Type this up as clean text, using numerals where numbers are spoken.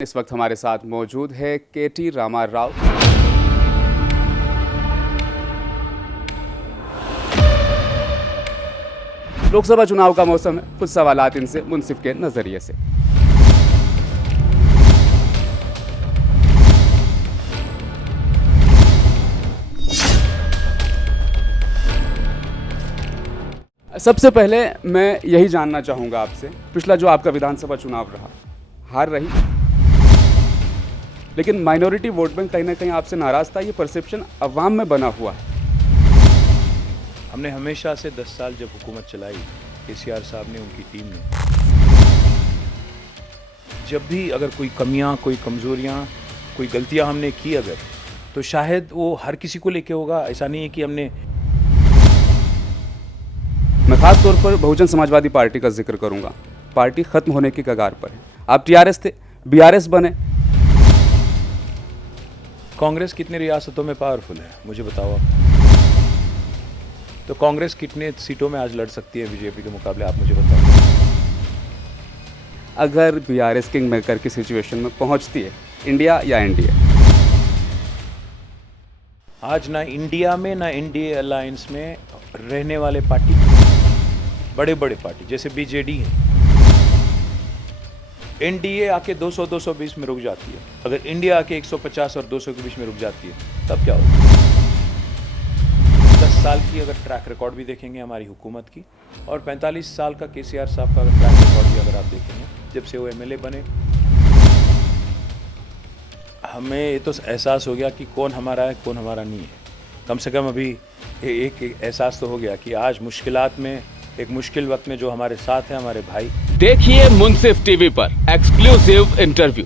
इस वक्त हमारे साथ मौजूद है केटी रामा राव। लोकसभा चुनाव का मौसम है, कुछ सवालात इनसे मुंसिफ के नजरिए से। सबसे पहले मैं यही जानना चाहूंगा आपसे, पिछला जो आपका विधानसभा चुनाव रहा, हार रही, लेकिन माइनॉरिटी वोट बैंक कहीं ना कहीं आपसे नाराज था, ये परसेप्शन अवाम में बना हुआ है। हमने हमेशा से 10 साल जब हुकूमत चलाई, केसीआर साहब ने, उनकी टीम ने, जब भी अगर कोई कमियां, कोई कमज़ोरियां, कोई गलतियां हमने की अगर, तो शायद वो हर किसी को लेके होगा। ऐसा नहीं है कि हमने। मैं खास तौर पर बहुजन समाजवादी पार्टी का जिक्र करूंगा। पार्टी खत्म होने की कगार पर है। आप टीआरएस थे, बीआरएस बने। कांग्रेस कितने रियासतों में पावरफुल है, मुझे बताओ आप। तो कांग्रेस कितने सीटों में आज लड़ सकती है बीजेपी के मुकाबले, आप मुझे बताओ। अगर बीआरएस किंग मेकर की सिचुएशन में पहुंचती है, इंडिया या एनडीए? आज ना इंडिया में ना एनडीए अलायंस में रहने वाले पार्टी, बड़े बड़े पार्टी जैसे बीजेडी है, एनडीए आके 200-220 में रुक जाती है। अगर इंडिया आके 150 और 200 के बीच में रुक जाती है, तब क्या होगा? 10 साल की अगर ट्रैक रिकॉर्ड भी देखेंगे हमारी हुकूमत की, और 45 साल का केसीआर साहब का अगर ट्रैक रिकॉर्ड भी अगर आप देखेंगे, जब से वो एमएलए बने, हमें ये तो एहसास हो गया कि कौन हमारा है, कौन हमारा नहीं है। कम से कम अभी एक एहसास तो हो गया कि आज मुश्किलात में, एक मुश्किल वक्त में जो हमारे साथ हैं हमारे भाई। देखिए मुंसिफ टीवी पर एक्सक्लूसिव इंटरव्यू।